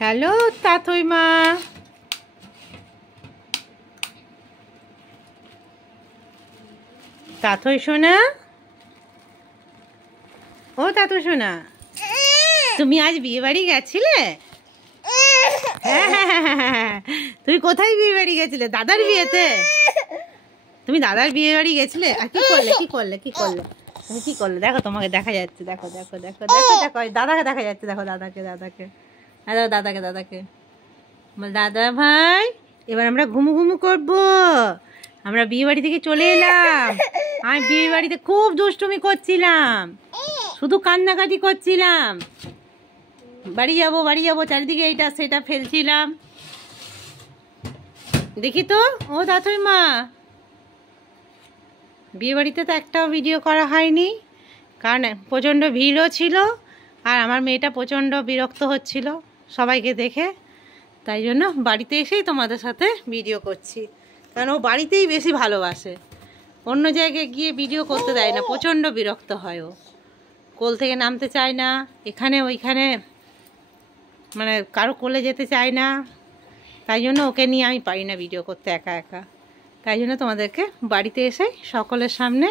Hello তাতই মা, তাতই সোনা, ও তাতই সোনা, তুমি আজ বিয়ে বাড়ি গেছিলে? হ্যাঁ, তুমি কোথায় বিয়ে বাড়ি গেছিলে? দাদার বিয়েতে? তুমি দাদার বিয়ে বাড়ি গেছিলে? আর কি করলে কি করলে কি করলে তুমি কি করলে? দেখো তোমাকে দেখা যাচ্ছে, দেখো দেখো দেখো দেখো দেখো, দাদাকে দেখা যাচ্ছে, দেখো দাদাকে দাদাকে দাদাকে দাদাকে দাদা ভাই, এবার আমরা ঘুমু ঘুমু করবো। আমরা বিয়ে বাড়ি থেকে চলে এলাম। আমি বিয়ে বাড়িতে খুব দুষ্টুমি করছিলাম, শুধু কান্নাকাটি করছিলাম। বাড়ি যাবো চারিদিকে এইটা সেটা ফেলছিলাম। দেখি তো ও তাতই মা, বিয়ে বাড়িতে তো একটাও ভিডিও করা হয়নি, কারণ প্রচণ্ড ভিড়ও ছিল আর আমার মেয়েটা প্রচণ্ড বিরক্ত হচ্ছিল সবাইকে দেখে। তাই জন্য বাড়িতে এসেই তোমাদের সাথে ভিডিও করছি, কারণ ও বাড়িতেই বেশি ভালোবাসে, অন্য জায়গায় গিয়ে ভিডিও করতে দেয় না, প্রচণ্ড বিরক্ত হয়। ও কোল থেকে নামতে চায় না, এখানে ওইখানে মানে কারো কোলে যেতে চায় না। তাই জন্য ওকে নিয়ে আমি পারি না ভিডিও করতে একা একা। তাই জন্য তোমাদেরকে বাড়িতে এসে সকলের সামনে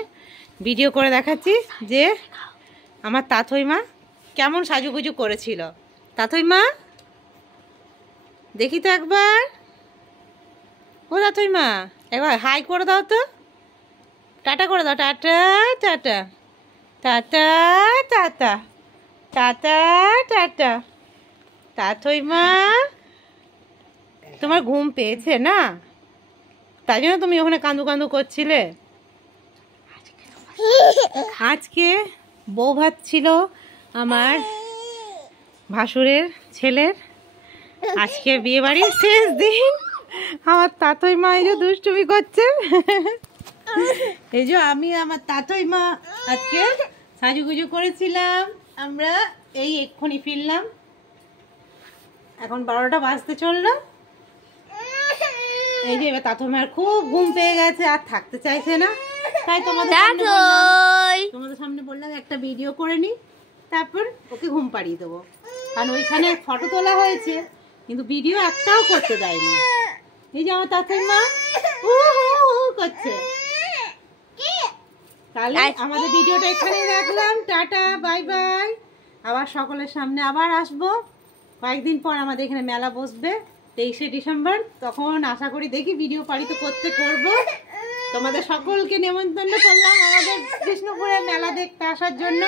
ভিডিও করে দেখাচ্ছি যে আমার তাতই মা কেমন সাজুগুজু করেছিল। তাতই মা দেখি তো একবার, ও তাতই মা একবার হাই করে দাও তো, টাটা করে দাও, tata tata tata tata tata tata. তাতই মা তোমার ঘুম পেয়েছে না, তাই জন্য তুমি ওখানে কান্দু কান্দু করছিলে। আজকে বউ ভাত ছিল আমার ভাসুরের ছেলের, আজকে বিয়ে বাড়ির শেষ দিন। আমার তাতই মা এই যে দুষ্টুমি করছে, এই যে আমি আমার তাতই মা আজকে সাজুগুজু করেছিলাম। আমরা এই এক্ষুনি ফিরলাম, এখন 12টা বাজতে চললো। এই যে এবার তাতই মায়ের খুব ঘুম পেয়ে গেছে, আর থাকতে চাইছে না, তাই তোমাদের সামনে বললাম একটা ভিডিও করে নি, তারপর ওকে ঘুম পাড়িয়ে দেবো। কারণ ওইখানে ফটো তোলা হয়েছে কিন্তু ভিডিও একটাও করতে দেয়নি। এই যে আমার তাতই মা করছে। তাহলে আমাদের ভিডিওটা এখানেই রাখলাম, টাটা বাই বাই। আবার সকলের সামনে আবার আসবো কয়েকদিন পর। আমাদের এখানে মেলা বসবে 23শে ডিসেম্বর, তখন আশা করি দেখি ভিডিও পারিত করবো। তোমাদের সকলকে নিমন্ত্রণ করলাম আমাদের কৃষ্ণপুরের মেলা দেখতে আসার জন্য।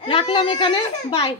রাখলাম এখানে, বাই।